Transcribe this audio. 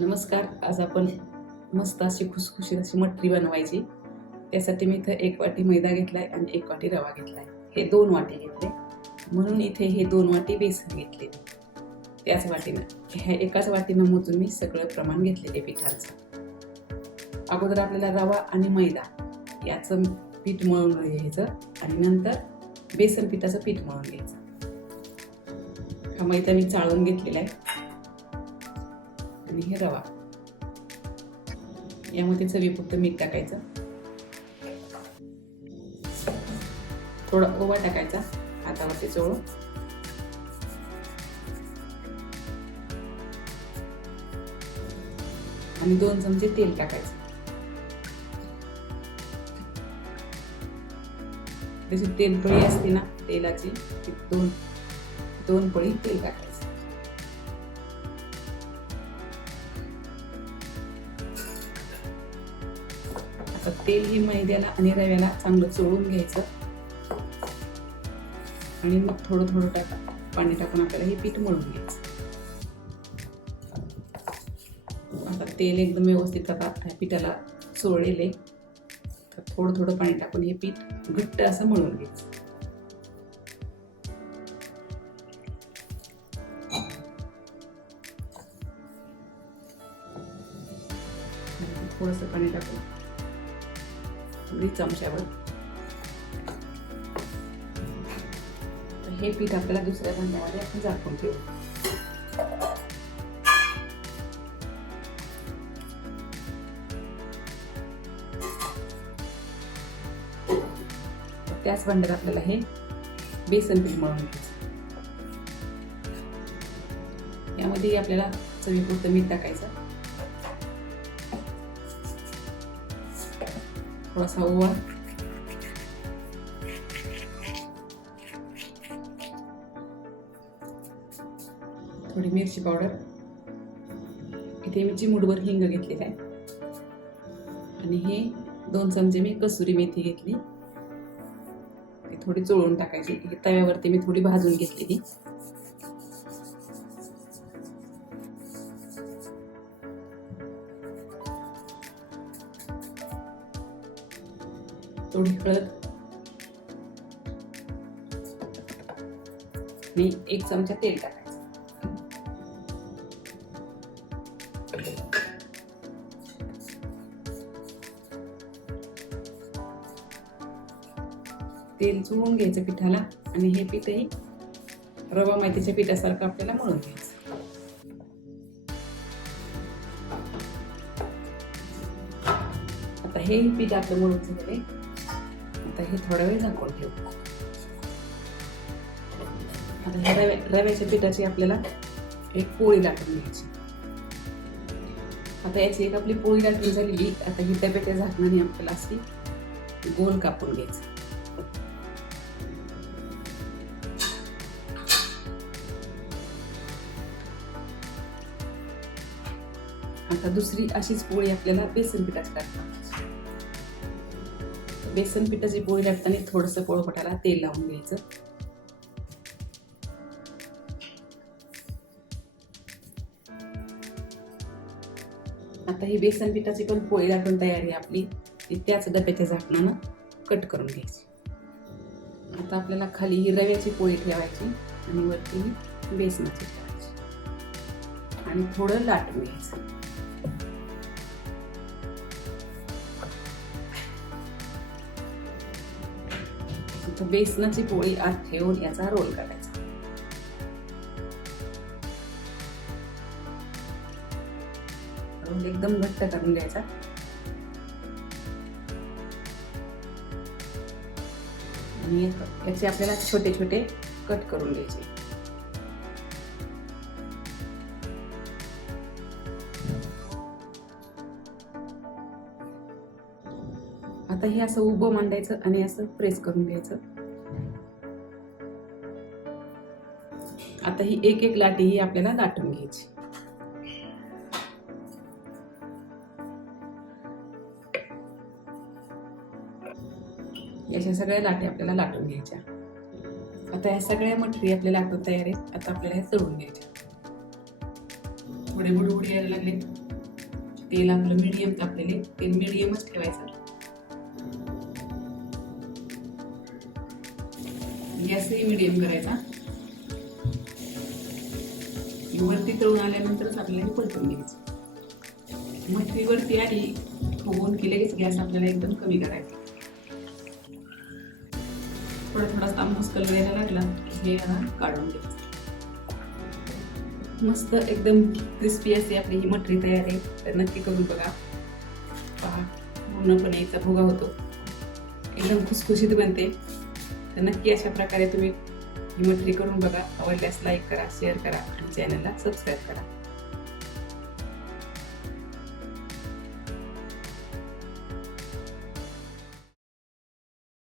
नमस्कार. आज आपण मस्त अशी खुसखुशीत अशी मटरी बनवायची. त्यासाठी मी इथं 1 वाटी मैदा घेतलाय आणि 1 वाटी रवा घेतलाय. हे 2 वाटी घेतले, म्हणून इथे हे 2 वाटी बेसन घेतले. त्याच वाटीनं ह्या एकाच वाटीनं मोजून मी सगळं प्रमाण घेतलेले पिठाचं. अगोदर आपल्याला रवा आणि मैदा याचं पीठ मळून घ्यायचं आणि नंतर बेसन पिठाचं पीठ मळून घ्यायचं. हा मैदा मी चाळून घेतलेला आहे आणि हे रवा. यामध्ये चवीपुरतं मीठ टाकायचं, थोडा ओवा टाकायचा हातावरती चोळून, आणि 2 चमचे तेल टाकायचं. जशी तेलपळी असते ना तेलाची, 2 पळी तेल टाकायचं. तेल ही मैद्याला आणि रव्याला चांगलं चोळून घ्यायचं आणि मग थोडं थोडं पाणी टाकून आपल्याला हे पीठ मळून घ्यायचं. आता तेल एकदम व्यवस्थित आता पिठाला चोळलेले, तर थोडं थोडं पाणी टाकून हे पीठ घट्ट असं मळून घ्यायचं. थोडंसं पाणी टाकून अगदी चमच्यावर हे पीठ आपल्याला दुसऱ्या भांड्यामध्ये आपण झाकून ठेवू. त्याच भांड्यात आपल्याला हे बेसन पीठ मळून घ्यायचं. यामध्ये आपल्याला चवीपुरतं मीठ टाकायचं, थोडासा ओवा, थोडी मिरची पावडर, इथे मी चिमूटभर हिंग घेतलेला आहे, आणि हे 2 चमचे मी कसुरी मेथी घेतली, थोडी चोळून टाकायची. तव्यावरती मी थोडी भाजून घेतलेली. थोडी हळद आणि 1 चमचा तेल टाकायचं. तेल चोळून घ्यायचं पिठाला, आणि हे पीठही रवा मैद्याच्या पिठासारखं आपल्याला मळून घ्यायचं. आता हे पीठ आपलं मळून झाले. आता हे थोडा वेळ झाकून ठेवू. आता ह्या रव्याच्या पिठाची आपल्याला एक पोळी लाटून घ्यायची. आता याची एक आपली पोळी लाटून झालेली. आता ही डब्याच्या झाकणाने आपल्याला अशी गोल कापून घ्यायची. आता दुसरी अशीच पोळी आपल्याला बेसन पिठाची लाटून. बेसन पिठाची पोळी लाटताना थोडंसं पोळपाटाला तेल लावून घ्यायचं. आता ही बेसन पिठाची पण पोळी लाटून तयार आहे आपली. त्याच डब्याच्या झाकणानं कट करून घ्यायची. आता आपल्याला खाली ही रव्याची पोळी ठेवायची आणि वरती बेसनाची ठेवायची आणि थोडं लाटून घ्यायचं. बेसनाची पोळी आत ठेवून याचा रोल करायचा. रोल एकदम घट्ट करून घ्यायचा. आणि याचे आपल्याला छोटे छोटे कट करून घ्यायचे. आता हे असं उभं मांडायचं आणि असं प्रेस करून घ्यायचं. आता ही एक लाटी ही आपल्याला लाटून घ्यायची. याच्या सगळ्या लाटी आपल्याला लाटून घ्यायच्या. आता या सगळ्या मटरी आपल्या लाटून तयार आहेत. आता आपल्याला हे तळून घ्यायच्या. थोडे बुडबुडी यायला लागले तेल आपलं मीडियम तापलेले, तेल मीडियमच ठेवायचं. गॅसही मीडियम करायचा. वरती तळून आल्यानंतरच आपल्याला हे परतून घ्यायचं. मटरी वरती आली होऊन की लगेच गॅस आपल्याला एकदम कमी करायचा. थोडा थोडा तांबूस कलर यायला लागला हे काढून घ्यायचं. मस्त एकदम क्रिस्पी अशी आपली ही मटरी तयार आहे. तर नक्की करून बघा. पहा, पूर्णपणे याचा भुगा होतो, एकदम खुसखुशीत बनते. तर नक्की अशा प्रकारे तुम्ही ही मटरी करून बघा. आवडल्यास लाईक करा, शेअर करा आणि चॅनलला सबस्क्राईब करा.